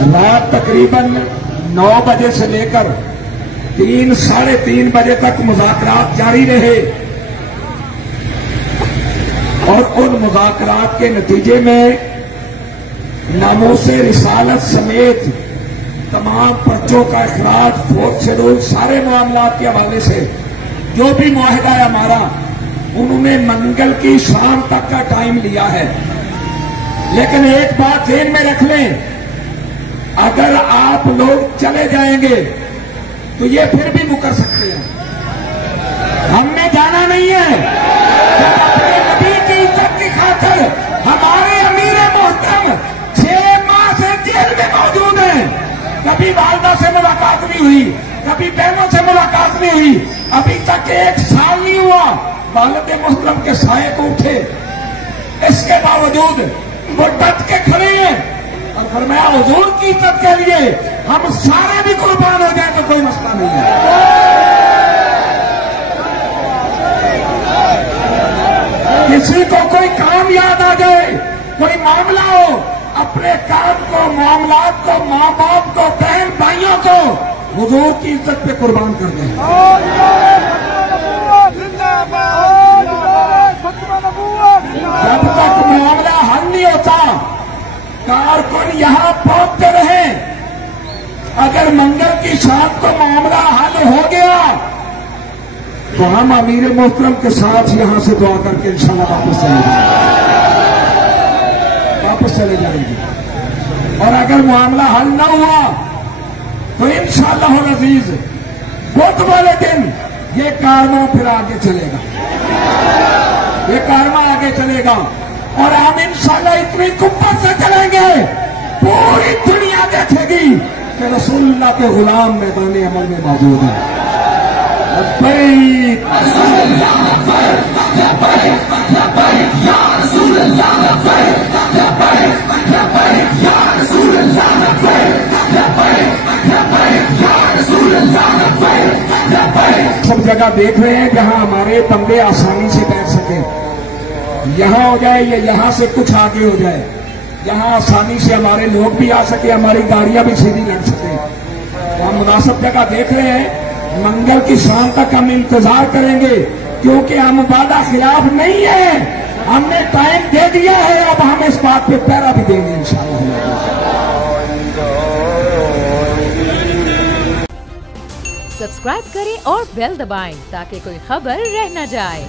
रात तकरीबन 9 बजे से लेकर 3 साढ़े 3 बजे तक मुज़ाकरात जारी रहे और उन मुज़ाकरात के नतीजे में नामूस रिसालत समेत तमाम पर्चों का इखराज, फोर्थ शेड्यूल, सारे मामलात के हवाले से जो भी मुआहिदा है हमारा, उन्होंने मंगल की शाम तक का टाइम लिया है। लेकिन एक बात ध्यान में रख लें, अगर आप लोग चले जाएंगे तो ये फिर भी मुकर सकते हैं। हमने जाना नहीं है। जब अपने नबी की इज्जत की खातिर हमारे अमीर मोहतरम 6 माह से जेल में मौजूद हैं, कभी वालदा से मुलाकात नहीं हुई, कभी बहनों से मुलाकात नहीं हुई, अभी तक 1 साल नहीं हुआ वालिद मोहतरम के साये को उठे। इसके बावजूद वो डट के खड़े हैं और फरमाया हुजूर की इज्जत के लिए हम सारे भी कुर्बान हो जाए तो कोई मसला नहीं है। किसी को कोई काम याद आ जाए, कोई मामला हो, अपने काम को, मामलात को, माँ बाप को, बहन भाइयों को हुजूर की इज्जत पे कुर्बान कर दें। जब तक मामला हल नहीं होता, कारकुन यहां पहुंचते रहे। अगर मंगल की शाम को मामला हल हो गया तो हम अमीर मोहतरम के साथ यहां से दुआ करके इंशाअल्लाह वापस चले जाएंगे। और अगर मामला हल न हुआ तो इंशाअल्लाह अज़ीज बुध वाले दिन ये कारवां फिर आगे चलेगा, ये कारवां आगे चलेगा और हम इंशाअल्लाह इतनी कुव्वत से चलेंगे, पूरी दुनिया देखेगी कि रसूलुल्लाह के गुलाम मैदान अमल में मौजूद है। सब जगह देख रहे हैं जहां हमारे बंदे आसानी से बैठ सकें, यहां हो जाए या यहां से कुछ आगे हो जाए, जहां आसानी से हमारे लोग भी आ सके, हमारी गाड़ियां भी सीधी लग सके। तो हम मुनासिब जगह देख रहे हैं। मंगल की शाम तक हम इंतजार करेंगे क्योंकि हम वादा खिलाफ नहीं है, हमने टाइम दे दिया है। अब हम इस बात पे पहरा भी देंगे इंशाअल्लाह। सब्सक्राइब करें और बेल दबाएं ताकि कोई खबर रह न जाए।